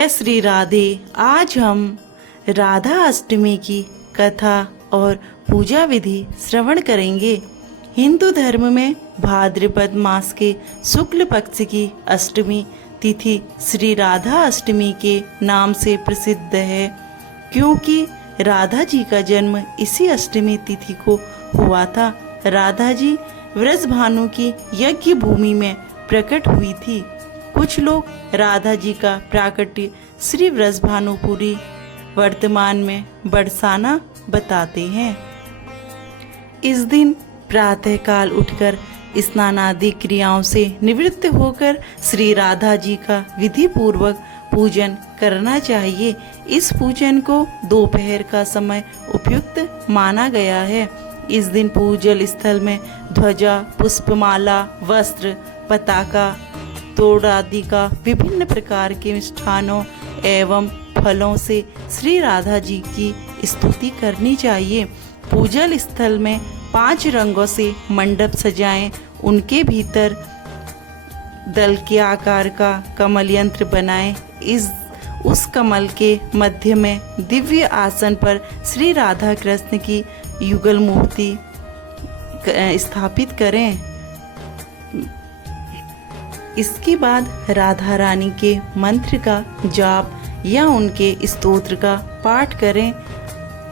जय श्री राधे। आज हम राधा अष्टमी की कथा और पूजा विधि श्रवण करेंगे। हिंदू धर्म में भाद्रपद मास के शुक्ल पक्ष की अष्टमी तिथि श्री राधा अष्टमी के नाम से प्रसिद्ध है, क्योंकि राधा जी का जन्म इसी अष्टमी तिथि को हुआ था। राधा जी व्रजभानु की यज्ञ भूमि में प्रकट हुई थी। कुछ लोग राधा जी का प्राकट्य श्री व्रजभानुपुरी वर्तमान में बरसाना बताते हैं। इस दिन प्रातःकाल उठकर स्नान आदि क्रियाओं से निवृत्त होकर श्री राधा जी का विधि पूर्वक पूजन करना चाहिए। इस पूजन को दोपहर का समय उपयुक्त माना गया है। इस दिन पूजल स्थल में ध्वजा, पुष्पमाला, वस्त्र, पताका, तोड़ आदि का विभिन्न प्रकार के मिष्ठानों एवं फलों से श्री राधा जी की स्तुति करनी चाहिए। पूजल स्थल में 5 रंगों से मंडप सजाएं। उनके भीतर दल के आकार का कमल यंत्र बनाएं। उस कमल के मध्य में दिव्य आसन पर श्री राधा कृष्ण की युगल मूर्ति स्थापित करें। इसके बाद राधा रानी के मंत्र का जाप या उनके स्तोत्र का पाठ करें।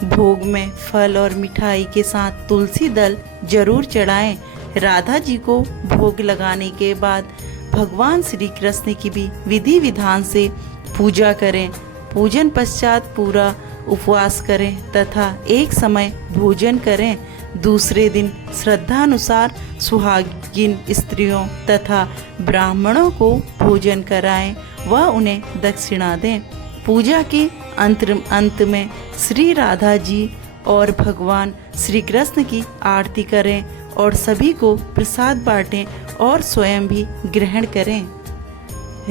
भोग में फल और मिठाई के साथ तुलसी दल जरूर चढ़ाएं। राधा जी को भोग लगाने के बाद भगवान श्री कृष्ण की भी विधि विधान से पूजा करें। पूजन पश्चात पूरा उपवास करें तथा एक समय भोजन करें। दूसरे दिन श्रद्धानुसार सुहागिन स्त्रियों तथा ब्राह्मणों को भोजन कराएं व उन्हें दक्षिणा दें। पूजा के अंत में श्री राधा जी और भगवान श्री कृष्ण की आरती करें और सभी को प्रसाद बांटें और स्वयं भी ग्रहण करें।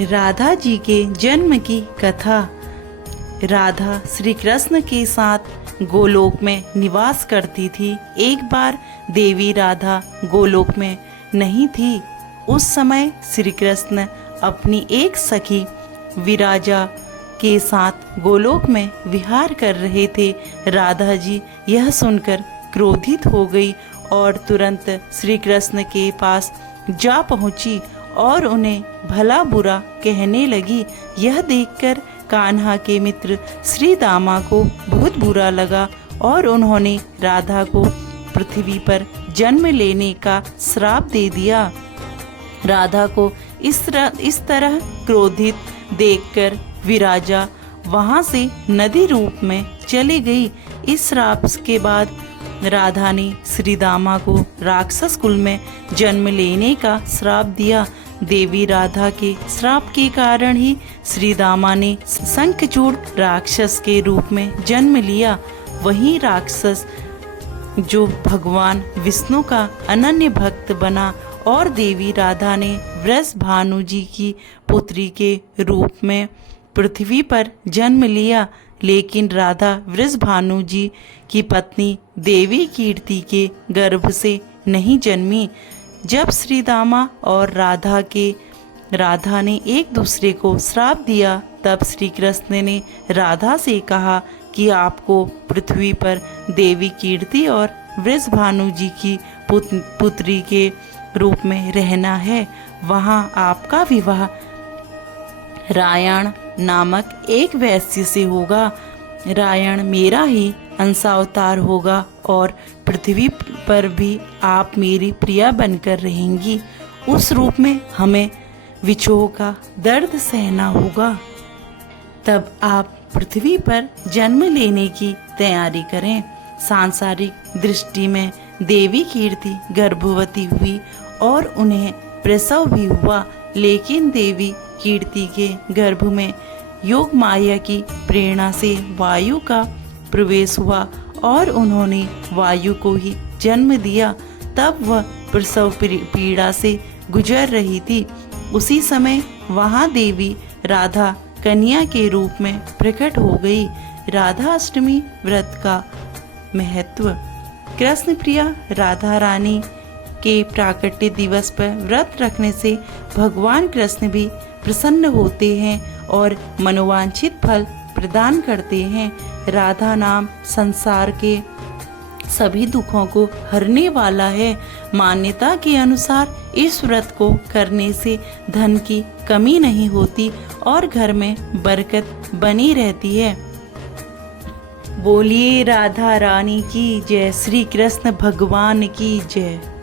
राधा जी के जन्म की कथा। राधा श्री कृष्ण के साथ गोलोक में निवास करती थी। एक बार देवी राधा गोलोक में नहीं थी। उस समय श्री कृष्ण अपनी एक सखी विराजा के साथ गोलोक में विहार कर रहे थे। राधा जी यह सुनकर क्रोधित हो गई और तुरंत श्री कृष्ण के पास जा पहुंची और उन्हें भला बुरा कहने लगी। यह देखकर कान्हा के मित्र श्री दामा को बहुत बुरा लगा और उन्होंने राधा को पृथ्वी पर जन्म लेने का श्राप दे दिया। राधा को इस तरह क्रोधित देखकर विराजा वहां से नदी रूप में चली गई। इस श्राप के बाद राधा ने श्री दामा को राक्षस कुल में जन्म लेने का श्राप दिया। देवी राधा के श्राप के कारण ही श्री दामा ने शंखचूड़ राक्षस के रूप में जन्म लिया। वही राक्षस जो भगवान विष्णु का अनन्य भक्त बना और देवी राधा ने व्रजभानु जी की पुत्री के रूप में पृथ्वी पर जन्म लिया। लेकिन राधा व्रजभानु जी की पत्नी देवी कीर्ति के गर्भ से नहीं जन्मी। जब श्री दामा और राधा ने एक दूसरे को श्राप दिया, तब श्री कृष्ण ने राधा से कहा कि आपको पृथ्वी पर देवी कीर्ति और व्रजभानु जी की पुत्री के रूप में रहना है। वहाँ आपका विवाह रायण नामक एक वैश्य से होगा। रायण मेरा ही अंशावतार होगा और पृथ्वी पर भी आप मेरी प्रिया बनकर रहेंगी। उस रूप में हमें विछोह का दर्द सहना होगा। तब आप पृथ्वी पर जन्म लेने की तैयारी करें। सांसारिक दृष्टि में देवी कीर्ति गर्भवती हुई और उन्हें प्रसव भी हुआ। लेकिन देवी कीर्ति के गर्भ में योग माया की प्रेरणा से वायु का प्रवेश हुआ और उन्होंने वायु को ही जन्म दिया। तब वह प्रसव पीड़ा से गुजर रही थी। उसी समय वहाँ देवी राधा कन्या के रूप में प्रकट हो गई। राधा अष्टमी व्रत का महत्व। कृष्ण प्रिया राधा रानी के प्राकट्य दिवस पर व्रत रखने से भगवान कृष्ण भी प्रसन्न होते हैं और मनोवांछित फल प्रदान करते हैं। राधा नाम संसार के सभी दुखों को हरने वाला है। मान्यता के अनुसार इस व्रत को करने से धन की कमी नहीं होती और घर में बरकत बनी रहती है। बोलिए राधा रानी की जय, श्री कृष्ण भगवान की जय।